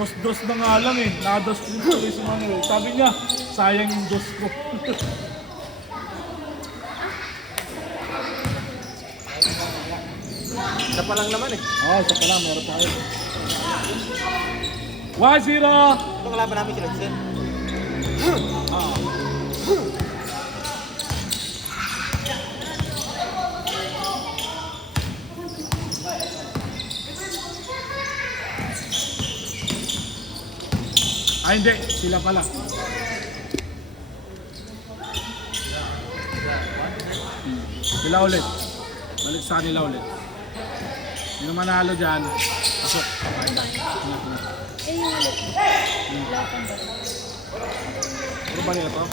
Dos-dos na nga lang eh. Nakados din tuloy si Manuel. Sabi niya, sayang yung dos ko. Isa pa lang naman eh. Oo, isa pa lang. Meron tayo. 1-0! Ito kalaban namin si Lexen. Ay hindi, sila pala. Sila ulit. Balik sa kanila ulit. Yung manalo dyan, pasok. Eh, yung ulit. Lapan ba? Puro ba nila to?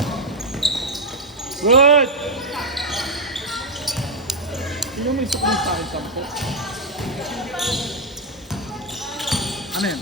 Good! Sino may sukli sa akin, sampo? Ano yan?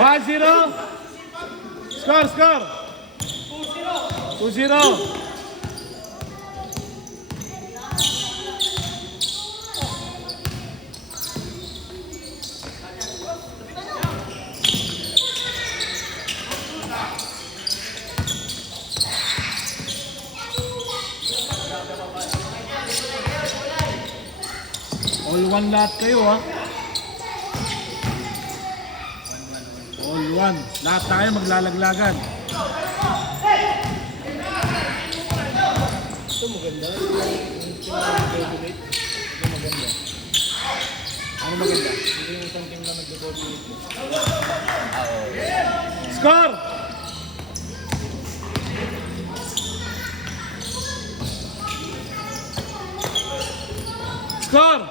One zero. Score. 2-0. All one lahat kayo ha. All one. Lahat tayo maglalaglagan. Ito maganda. Yung pinag-regulate. Ito maganda. Ano maganda? Ito yung isang team na nag-regulate. Score! Score!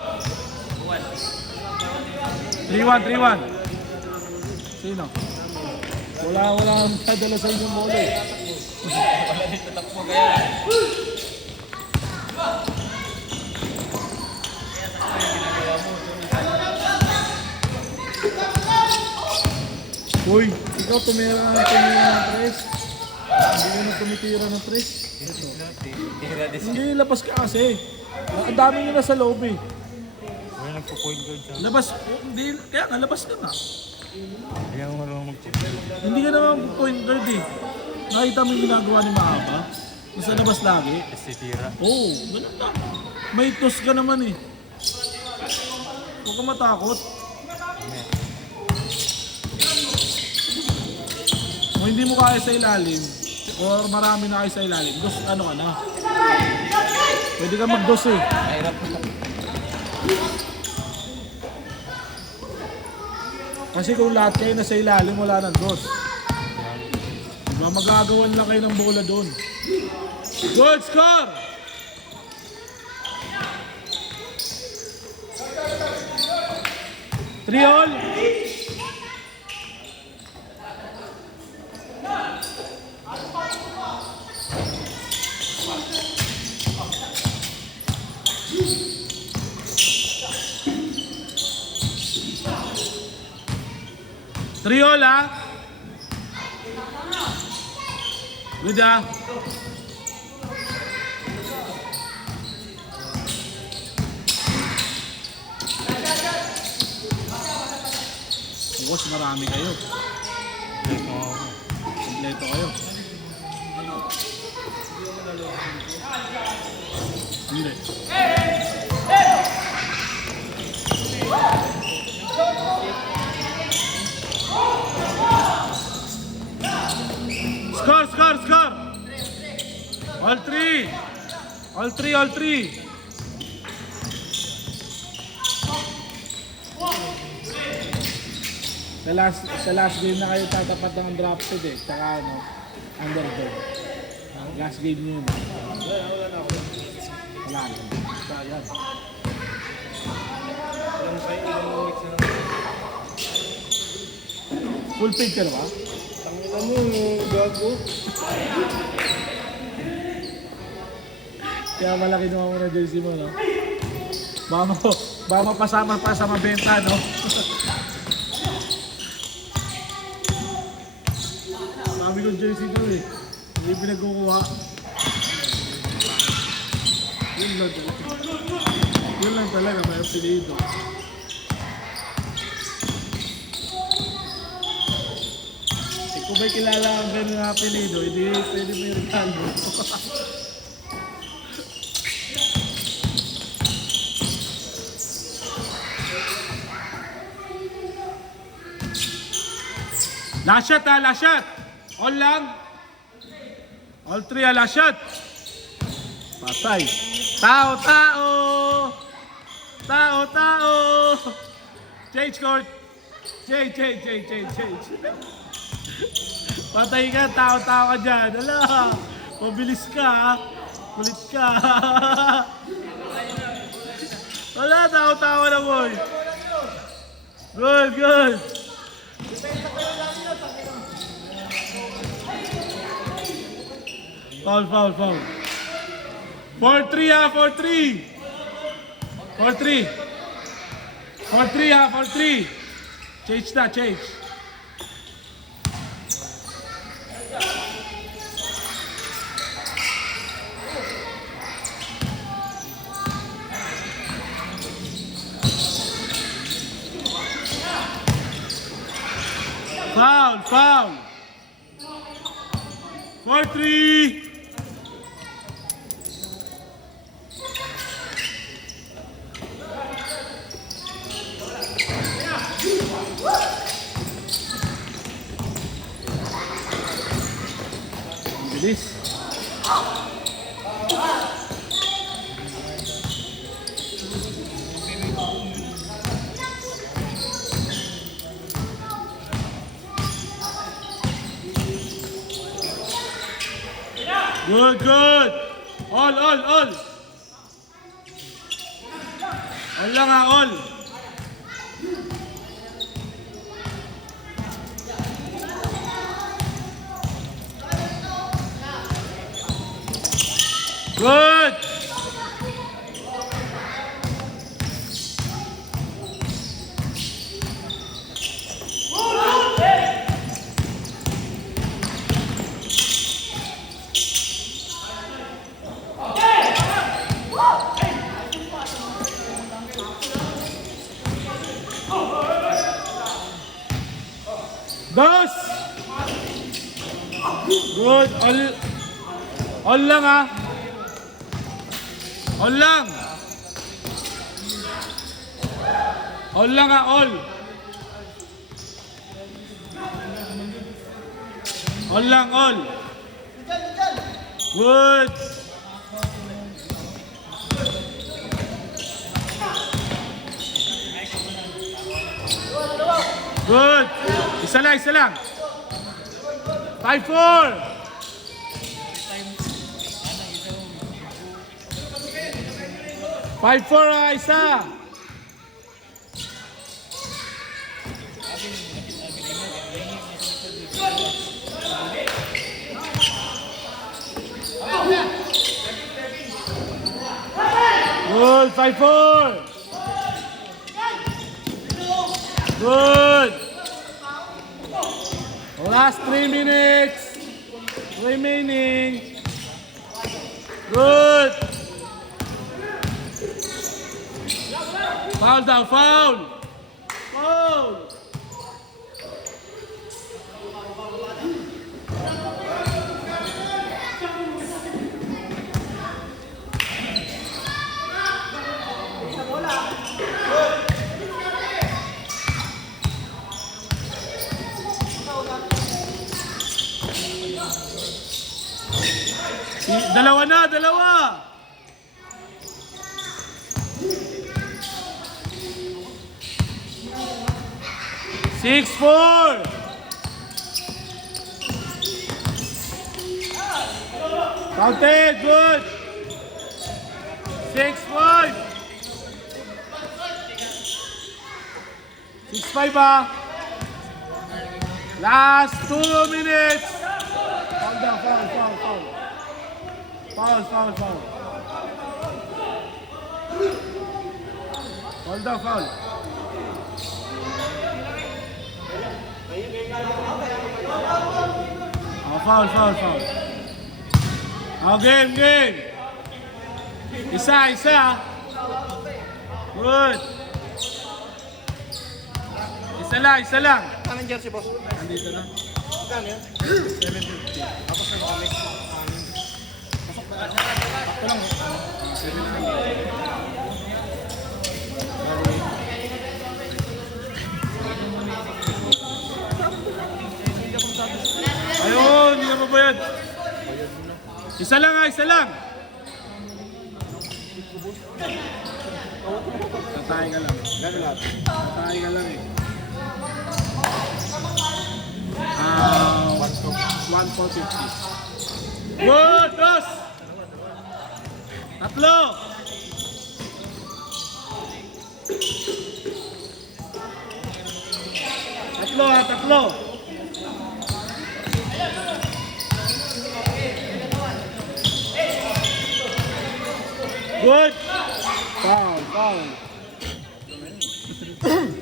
3-1. Sino? Wala ang nadala sa inyong bola eh. Wala rin tatakbo kaya. Uy, ikaw tumira ng tres. Hindi mo na tumitira ng tres. Hindi, labas ka kasi. Ang dami nyo na sa loob eh. Wala nagpo-point guard siya. Labas, hindi, kaya nga labas ka na. Hindi ako marunong mag-chip. Hindi ka naman point guard eh. Nakita mo yung ginagawa ni Mahaba? Nasa labas lagi. Si Tira. Oo, ganun na. May toss ka naman eh. Huwag ka matakot. Kung hindi mo kaya sa ilalim, or marami na kayo sa ilalim, dos ano ka na. Pwede ka mag-dos eh. Mahirap na. Kasi kung lahat kayo nasa ilalim, wala nang dos. Diba magagawan lang kayo ng bola doon. Good score! Three all. Three all ha. Good ha. Bukos marami kayo. Kompleto kayo. Hindi. Score! All three. Sa last game na kayo tatapat ng drafted eh. Tsaka ano, underdog. Last game nyo yun. Wala na. Sayang. Full paid ka na ba? Tangina mo, gago. Kaya malaki naman mo na jersey mo, no? Baka mapasama pa sa mabenta, no? Sabi ko jersey ko eh. Hindi pinagkukuha. Yun lang talaga. Yun lang talaga, may apelido. Eh kung may kilala ang ganun na apelido, hindi pwede may regalo. Last shot ha, last shot! All lang. All three ha, last shot. Patay. Tao, tao! Tao, tao! Change court. Change. Patay ka, tao ka dyan. Ala, mabilis ka ha. Kulit ka. Wala, tao na boy. Good. Foul. 4-3 ha, 4-3. 4-3 ha, 4-3. Change. Foul. 4-3. Bilis. Good. All. All lang ha, all. Good. Dos. Good. All lang ha. All lang ha, all. All lang. Good. Good. Isa lang. 5-4. 5-4 ha, isa. Good, 5-4. Good. Last 3 minutes remaining. Good. Foul daw, foul. Dalawa. 6-4. Counted, good. 6-5. 6-5 ah. Last 2 minutes. Foul down, foul. Foul. Foul down, foul. Oh, foul. Oh, game. Isa. Good. Isa lang. Anong jersey, boss? Nandito na. Kano yun? 750. Tapos na kami. Sakto lang. Ayun, hindi na mabayad. Isa lang. Tatay ka lang. Gano'n lahat? Tatay ka lang eh. 1,450. Good, dos! Tatlo! Tatlo. Good! Foul.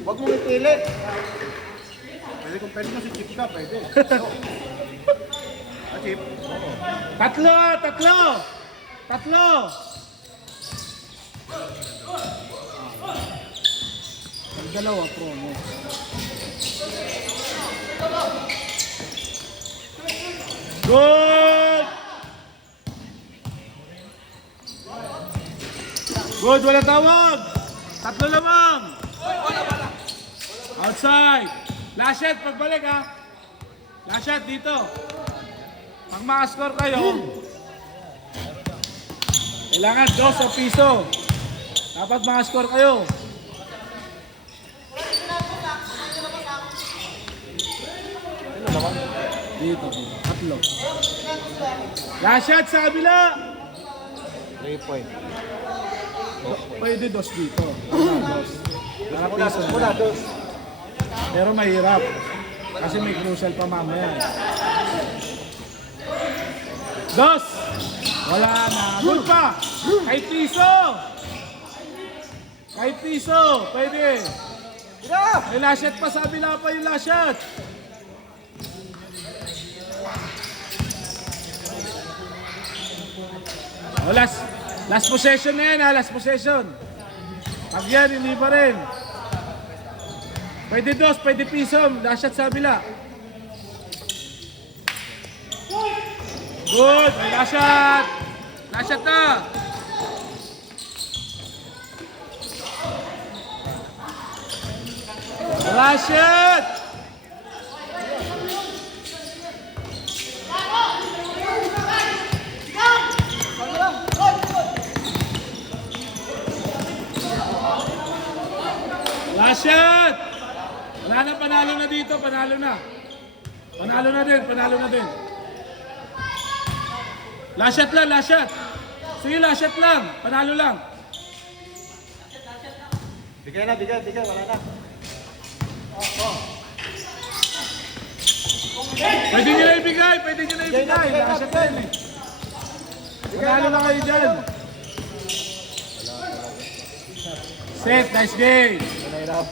Huwag mong ipilit. Pwede kung pwede mo si Chip ka, pwede. Chip? Tatlo! Ang dalawa, promo. Good, wala tawag. Tatlo lamang. Outside. Last shot, pagbalik ha. Last shot dito. Pag makascore kayo, kailangan 2 piso. Dapat makascore kayo. Dito, tatlo. Last shot sa kabila. 3 point. Pwede 2 dito. Para piso na. Muna, dos. Pero mahirap. Kasi may crucial pa mamaya. 2. Wala na. Good pa. Kahit piso. Pwede. May last shot pa sa kabila pa yung last shot. Oh, last possession na yan ha. Last possession. Pag yan, hindi pa rin. Pwede 2, pwede piso. Last shot sa kabila. Good. May last shot. Last shot na. Last shot. Last shot. Wala na, panalo na dito. Panalo na din. Last shot lang, last shot. Sige, last shot lang. Panalo lang. Bigay, wala na. Pwede nyo na ibigay. Last shot lang eh. Panalo na kayo dyan. Set, nice game.